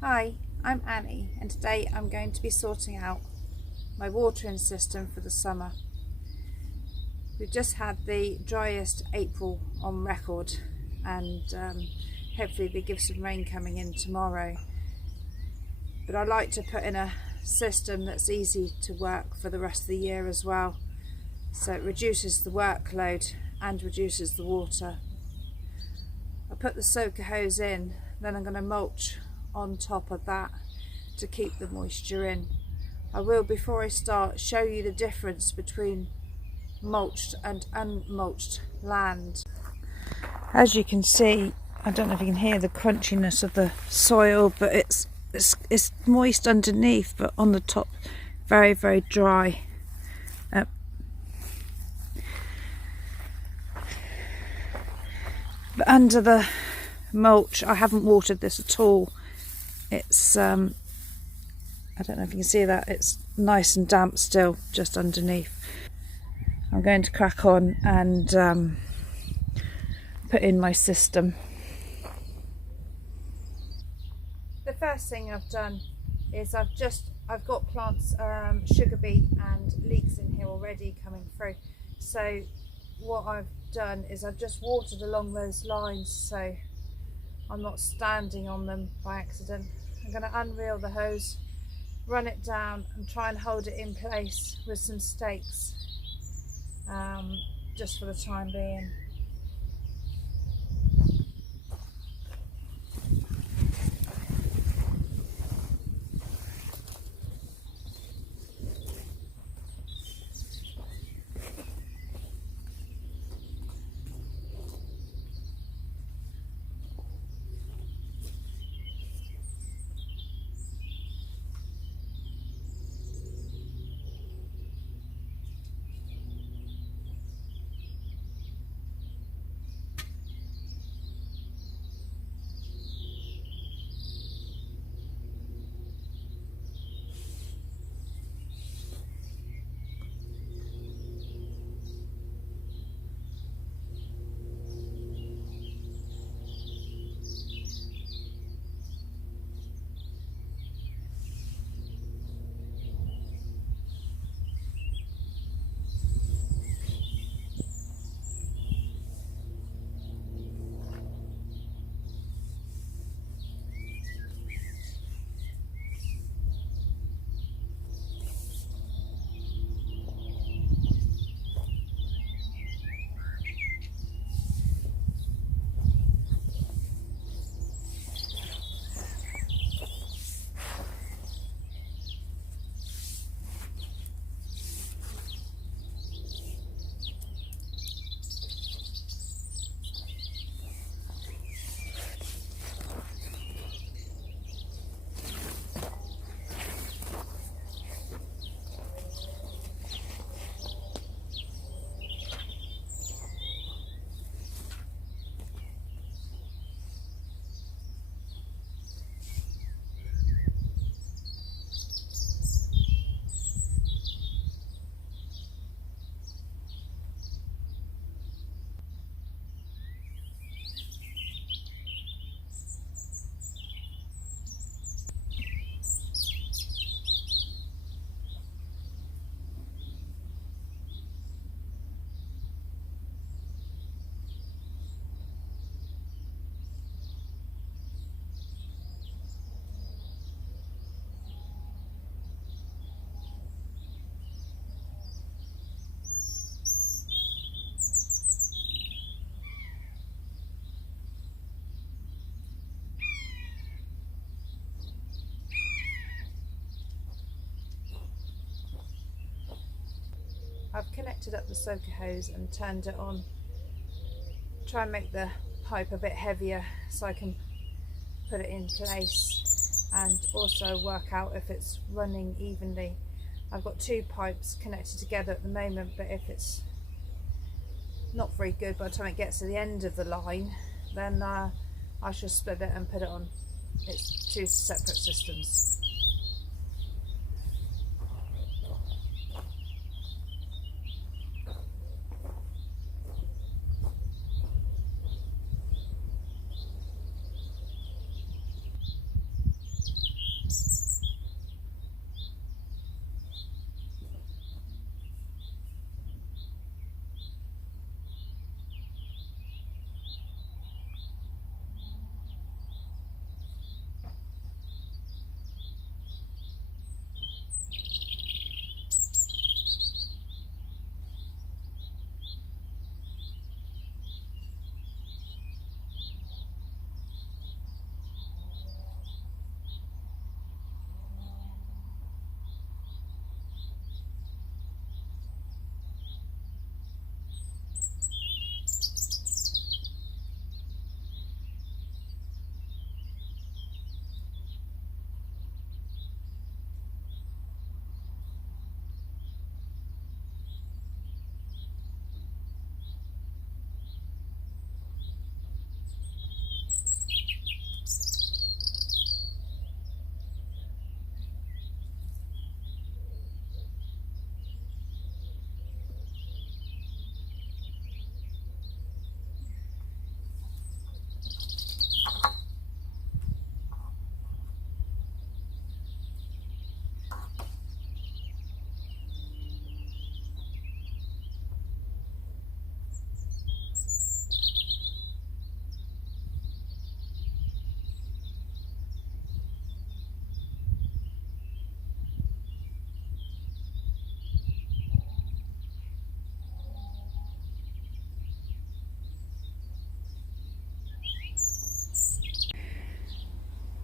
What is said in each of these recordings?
Hi, I'm Annie and today I'm going to be sorting out my watering system for the summer. We've just had the driest April on record and hopefully we give some rain coming in tomorrow. But I like to put in a system that's easy to work for the rest of the year as well, so it reduces the workload and reduces the water. I put the soaker hose in, then I'm going to mulch on top of that to keep the moisture in. I will, before I start, show you the difference between mulched and unmulched land. As you can see, I don't know if you can hear the crunchiness of the soil, but it's moist underneath, but on the top very, very dry. But under the mulch, I haven't watered this at all. It's I don't know if you can see that, it's nice and damp still just underneath. I'm going to crack on and put in my system. The first thing I've done is I've got plants, sugar beet and leeks in here already coming through. So what I've done is I've just watered along those lines so I'm not standing on them by accident. I'm going to unreel the hose, run it down and try and hold it in place with some stakes, just for the time being. I've connected up the soaker hose and turned it on. Try and make the pipe a bit heavier so I can put it in place and also work out if it's running evenly. I've got two pipes connected together at the moment, but if it's not very good by the time it gets to the end of the line, then I shall split it and put it on. It's two separate systems.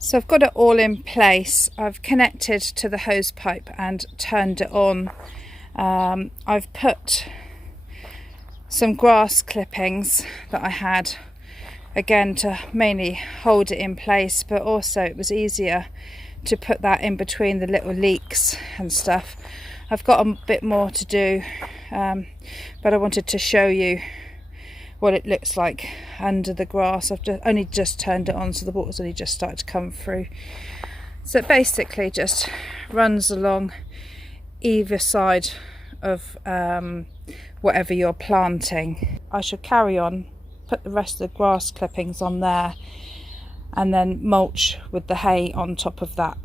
So I've got it all in place. I've connected to the hose pipe and turned it on. I've put some grass clippings that I had, again to mainly hold it in place, but also it was easier to put that in between the little leaks and stuff. I've got a bit more to do, but I wanted to show you what it looks like under the grass. I've only just turned it on, so the water's only just started to come through. So it basically just runs along either side of whatever you're planting. I should carry on, put the rest of the grass clippings on there, and then mulch with the hay on top of that.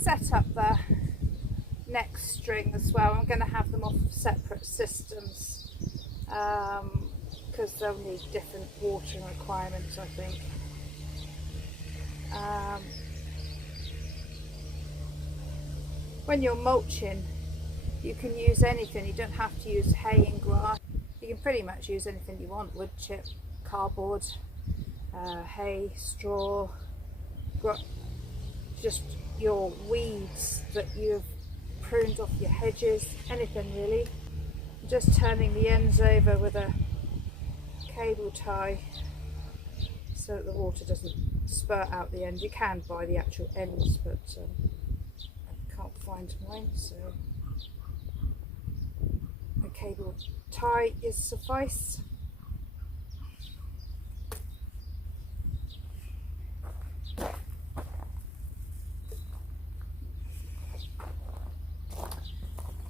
set up the next string as well. I'm going to have them off separate systems because they'll need different watering requirements, I think. When you're mulching, you can use anything. You don't have to use hay and grass. You can pretty much use anything you want: wood chip, cardboard, hay, straw, just your weeds that you've pruned off your hedges, anything really. Just turning the ends over with a cable tie so that the water doesn't spurt out the end. You can buy the actual ends, but I can't find mine, so a cable tie is suffice.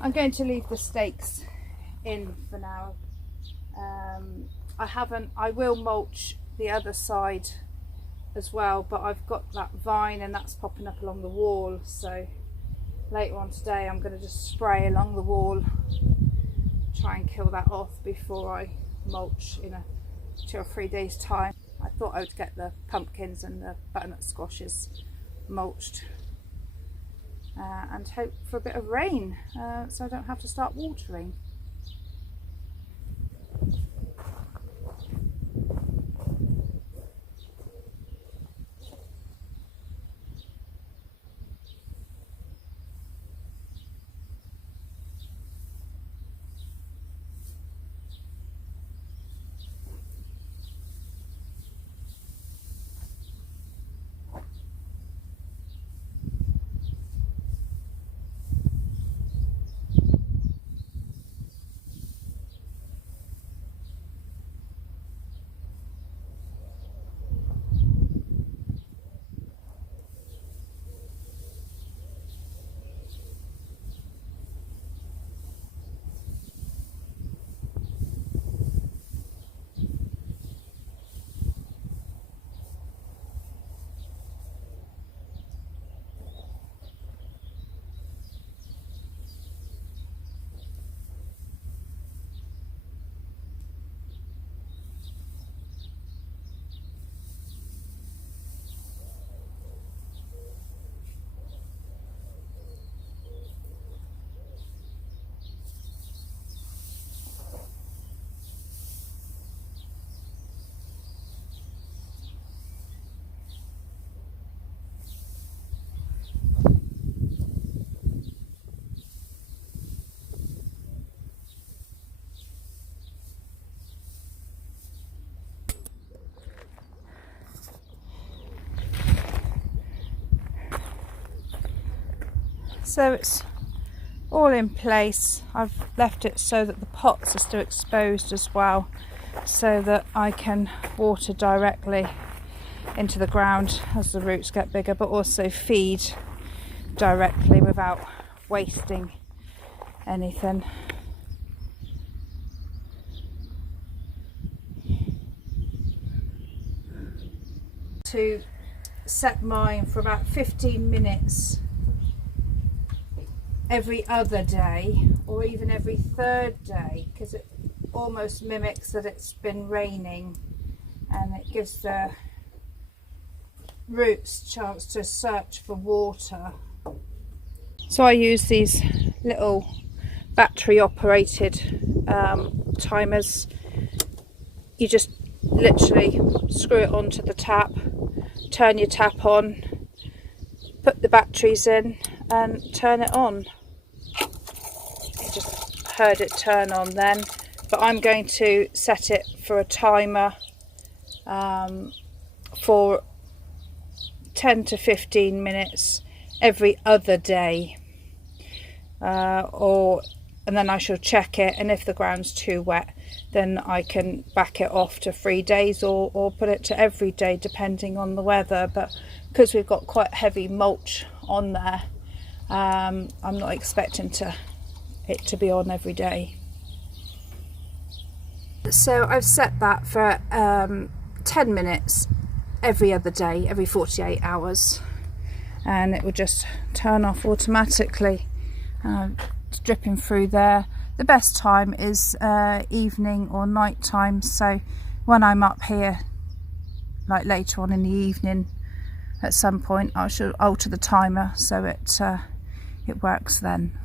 I'm going to leave the stakes in for now. I will mulch the other side as well, but I've got that vine and that's popping up along the wall, so later on today I'm going to just spray along the wall, try and kill that off before I mulch in 2 or 3 days time. I thought I would get the pumpkins and the butternut squashes mulched and hope for a bit of rain so I don't have to start watering. So it's all in place. I've left it so that the pots are still exposed as well, so that I can water directly into the ground as the roots get bigger, but also feed directly without wasting anything. To set mine for about 15 minutes every other day, or even every third day, because it almost mimics that it's been raining, and it gives the roots a chance to search for water. So I use these little battery operated timers. You just literally screw it onto the tap, turn your tap on, put the batteries in and turn it on. You just heard it turn on then, but I'm going to set it for a timer for 10 to 15 minutes every other day, and then I shall check it, and if the ground's too wet then I can back it off to 3 days or put it to every day depending on the weather. But because we've got quite heavy mulch on there, I'm not expecting it to be on every day. So I've set that for 10 minutes every other day, every 48 hours. and it will just turn off automatically. It's dripping through there. The best time is evening or night time, so when I'm up here, like later on in the evening at some point, I should alter the timer so it works then.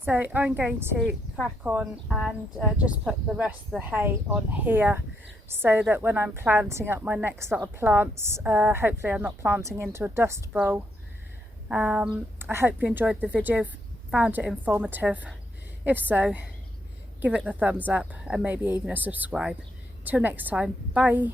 So I'm going to crack on and just put the rest of the hay on here, so that when I'm planting up my next lot of plants, hopefully I'm not planting into a dust bowl. I hope you enjoyed the video, found it informative. If so, give it a thumbs up and maybe even a subscribe. Till next time, bye.